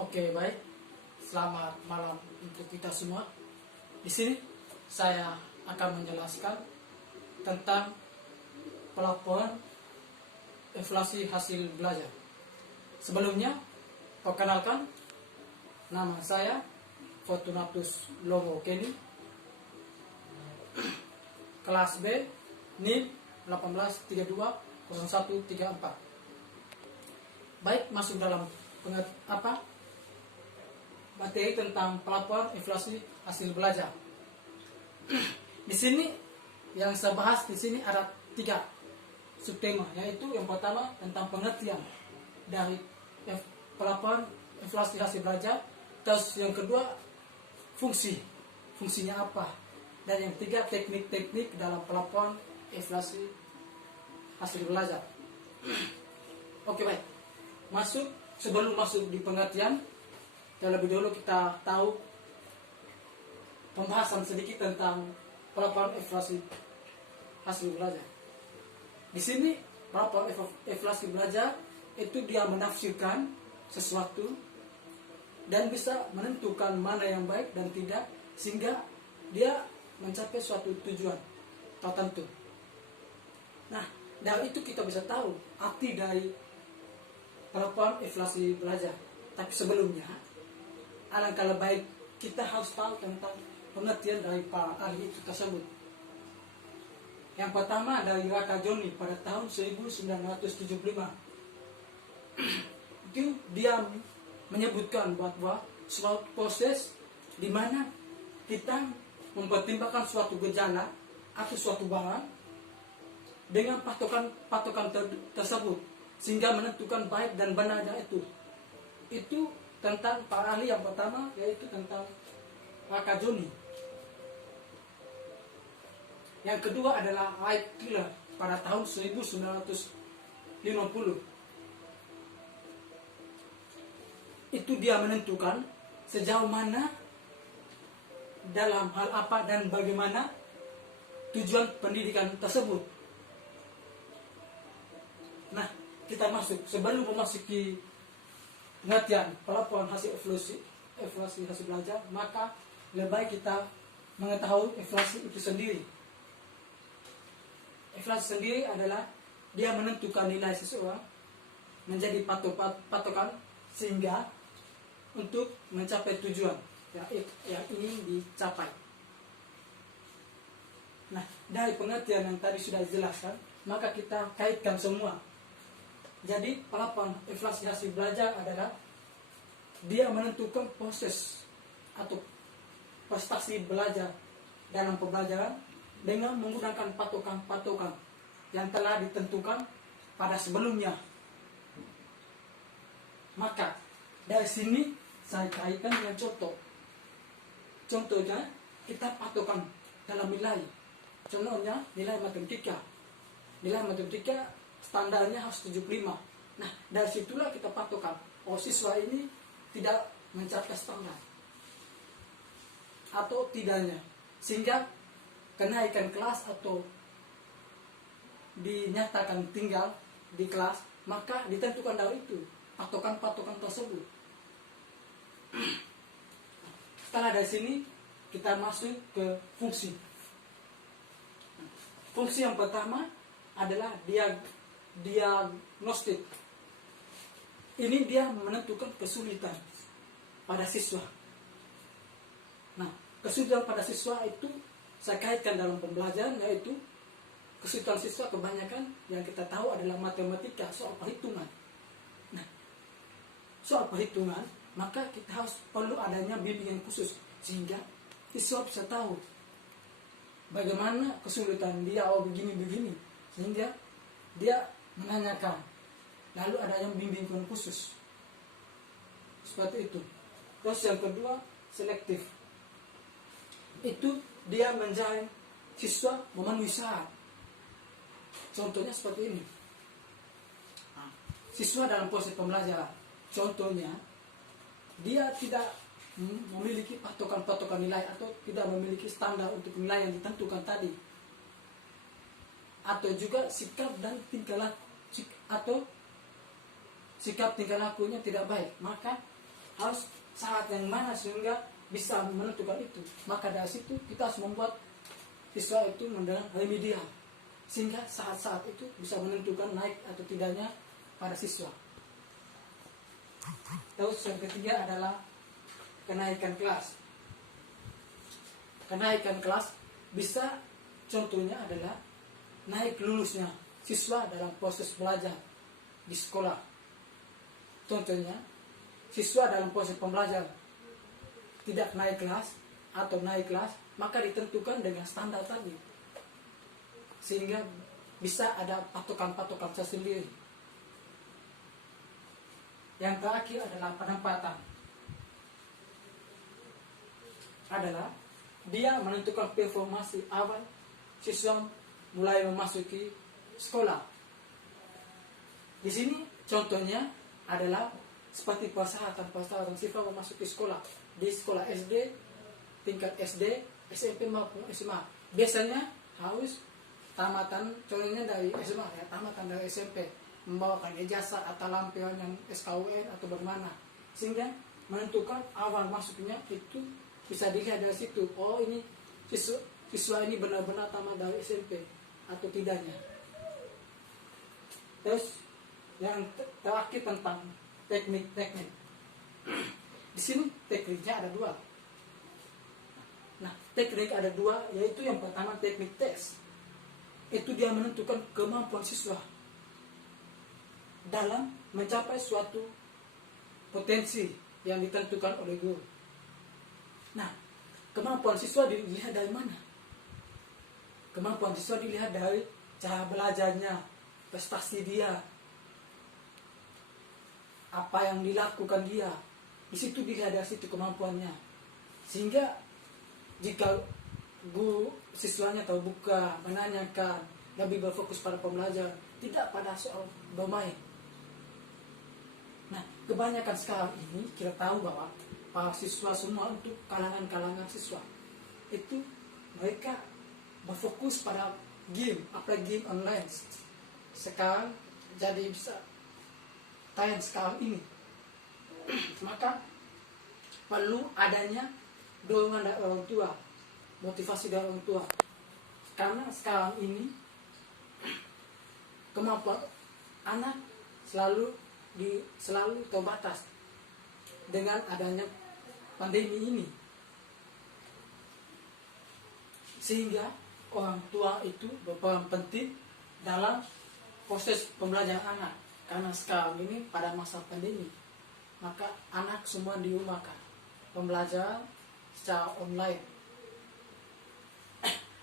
Oke, baik. Selamat malam untuk kita semua. Di sini saya akan menjelaskan tentang pelaporan inflasi hasil belajar. Sebelumnya, perkenalkan, nama saya Fortunatus Lomo Kenny, kelas B, NIM 18320134. Baik, masuk dalam materi tentang pelaporan inflasi hasil belajar. Di sini yang saya bahas di sini ada 3 subtema, yaitu yang pertama tentang pengertian dari pelaporan inflasi hasil belajar, terus yang kedua fungsinya apa, dan yang ketiga teknik-teknik dalam pelaporan inflasi hasil belajar. Oke, baik. Sebelum masuk di pengertian, terlebih dahulu kita tahu pembahasan sedikit tentang pelaporan inflasi hasil belajar. Di sini pelaporan inflasi belajar itu dia menafsirkan sesuatu dan bisa menentukan mana yang baik dan tidak, sehingga dia mencapai suatu tujuan tertentu. Nah, dari itu kita bisa tahu arti dari pelaporan inflasi belajar. Tapi sebelumnya, alangkah lebih baik kita harus tahu tentang pengertian dari para ahli itu tersebut. Yang pertama dari Raka Joni pada tahun 1975. Itu dia menyebutkan bahwa suatu proses di mana kita mempertimbangkan suatu gejala atau suatu barang dengan patokan tersebut, sehingga menentukan baik dan benarnya itu tentang para ahli. Yang pertama yaitu tentang Raka Joni. Yang kedua adalah Wright Tiller pada tahun 1950. Itu dia menentukan sejauh mana, dalam hal apa dan bagaimana tujuan pendidikan tersebut. Nah, kita sebelum memasuki pengertian pelaporan hasil inflasi hasil belajar, maka lebih baik kita mengetahui inflasi itu sendiri. Inflasi sendiri adalah dia menentukan nilai seseorang menjadi patokan sehingga untuk mencapai tujuan yang ingin dicapai. Nah, dari pengertian yang tadi sudah dijelaskan, maka kita kaitkan semua. Jadi pelaporan inflasi hasil belajar adalah dia menentukan proses atau prestasi belajar dalam pembelajaran dengan menggunakan patokan-patokan yang telah ditentukan pada sebelumnya. Maka dari sini saya kaitkan dengan contoh. Contohnya kita patokan dalam nilai. Contohnya nilai matematika. Nilai matematika standarnya harus 75. Nah, dari situlah kita patokan, siswa ini tidak mencapai standar atau tidaknya, sehingga kenaikan kelas atau dinyatakan tinggal di kelas, maka ditentukan dari itu patokan-patokan tersebut. Setelah dari sini kita masuk ke fungsi. Fungsi yang pertama adalah diagnostik. Ini dia menentukan kesulitan pada siswa. Nah, kesulitan pada siswa itu saya kaitkan dalam pembelajaran, yaitu kesulitan siswa kebanyakan yang kita tahu adalah matematika, soal perhitungan. Nah, soal perhitungan, maka kita harus perlu adanya bimbingan khusus sehingga siswa bisa tahu bagaimana kesulitan dia, begini, sehingga dia menanyakan, lalu ada yang bimbingan khusus seperti itu. Terus yang kedua, selektif. Itu dia menjaring siswa memenuhi syarat. Contohnya seperti ini. Siswa dalam proses pembelajaran, contohnya dia tidak memiliki patokan-patokan nilai atau tidak memiliki standar untuk nilai yang ditentukan tadi, atau juga sikap dan tingkah laku atau sikap tingkah lakunya tidak baik, maka harus saat yang mana sehingga bisa menentukan itu. Maka dari situ kita harus membuat siswa itu mendalam remedial, sehingga saat-saat itu bisa menentukan naik atau tidaknya pada siswa. Terus yang ketiga adalah kenaikan kelas. Kenaikan kelas bisa contohnya adalah naik lulusnya siswa dalam proses belajar di sekolah. Contohnya, siswa dalam proses pembelajaran tidak naik kelas atau naik kelas, maka ditentukan dengan standar tadi, sehingga bisa ada patokan-patokan tersendiri. Yang terakhir adalah penempatan. Adalah dia menentukan performasi awal siswa mulai memasuki sekolah. Di sini contohnya adalah seperti persyaratan siswa memasuki sekolah. Di sekolah SD, tingkat SD, SMP maupun SMA. Biasanya harus tamatan, contohnya dari SMA ya, tamatan dari SMP, membawakan ijazah atau lampion yang SKUN atau bagaimana, sehingga menentukan awal masuknya itu bisa dilihat dari situ. Oh, ini siswa ini benar-benar tamat dari SMP atau tidaknya. Terus yang terakhir tentang teknik-teknik. Di sini tekniknya ada dua. Nah, teknik ada dua, yaitu yang pertama teknik tes. Itu dia menentukan kemampuan siswa dalam mencapai suatu potensi yang ditentukan oleh guru. Nah, kemampuan siswa dilihat dari mana? Kemampuan siswa dilihat dari cara belajarnya, prestasi dia, apa yang dilakukan dia. Di situ dilihat dari situ kemampuannya. Sehingga jika guru siswanya terbuka, menanyakan, lebih berfokus pada pembelajaran, tidak pada soal bermain. Nah, kebanyakan sekarang ini kita tahu bahwa para siswa semua, untuk kalangan-kalangan siswa itu mereka berfokus pada game, apalagi game online sekarang jadi bisa tayang sekarang ini. Maka perlu adanya dorongan dari orang tua, motivasi dari orang tua, karena sekarang ini kemampuan anak selalu terbatas dengan adanya pandemi ini, sehingga orang tua itu berperan penting dalam proses pembelajaran anak. Karena sekarang ini pada masa pandemi, maka anak semua dirumahkan, pembelajaran secara online.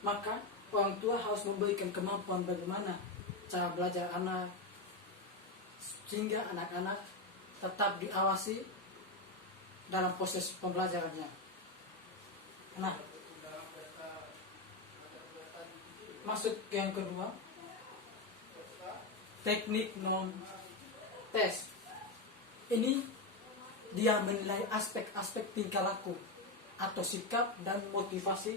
Maka orang tua harus memberikan kemampuan bagaimana cara belajar anak, sehingga anak-anak tetap diawasi dalam proses pembelajarannya. Nah, masuk ke yang kedua, teknik non tes. Ini dia menilai aspek-aspek tingkah laku atau sikap dan motivasi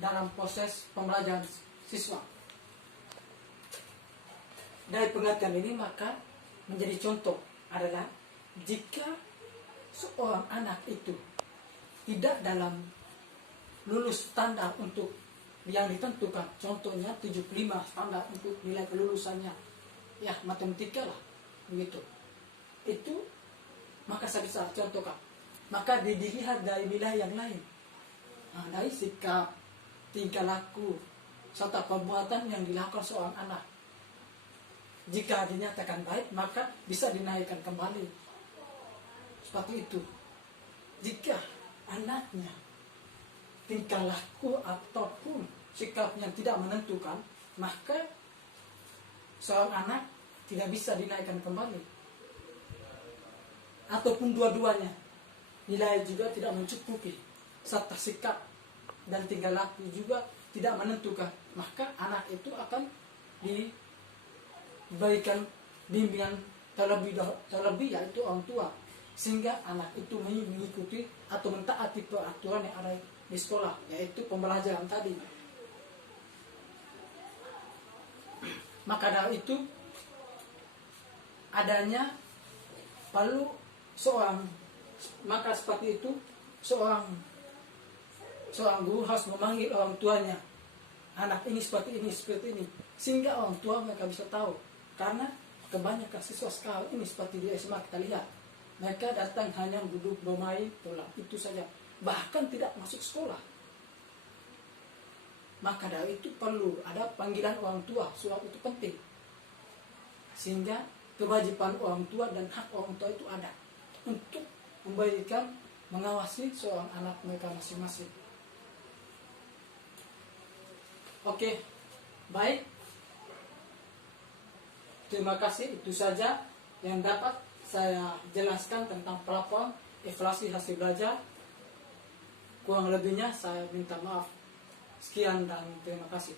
dalam proses pembelajaran siswa. Dari pengertian ini maka menjadi contoh adalah jika seorang anak itu tidak dalam lulus standar untuk yang ditentukan, contohnya 75 standar untuk nilai kelulusannya, ya matematika lah, begitu. Itu maka saya bisa contohkan, maka dilihat dari nilai yang lain, nah, dari sikap, tingkah laku, serta perbuatan yang dilakukan seorang anak. Jika dinyatakan baik, maka bisa dinaikkan kembali. Seperti itu. Jika anaknya tingkah laku ataupun sikapnya tidak menentukan, maka seorang anak tidak bisa dinaikkan kembali. Ataupun dua-duanya, nilai juga tidak mencukupi, serta sikap dan tingkah laku juga tidak menentukan, maka anak itu akan diberikan bimbingan terlebih yaitu orang tua, sehingga anak itu mengikuti atau mentaati peraturan yang ada di sekolah, yaitu pembelajaran tadi. Maka dari itu adanya perlu seorang Maka seperti itu seorang guru harus memanggil orang tuanya, anak ini seperti ini, sehingga orang tua mereka bisa tahu. Karena kebanyakan siswa sekarang ini seperti di SMA kita lihat, mereka datang hanya duduk bermain pulang, itu saja, bahkan tidak masuk sekolah. Maka dari itu perlu ada panggilan orang tua, surat itu penting, sehingga kewajiban orang tua dan hak orang tua itu ada untuk memberikan, mengawasi seorang anak mereka masing-masing. Oke, baik. Terima kasih, itu saja yang dapat saya jelaskan tentang pelaporan evaluasi hasil belajar. Kurang lebihnya saya minta maaf. Sekian dan terima kasih.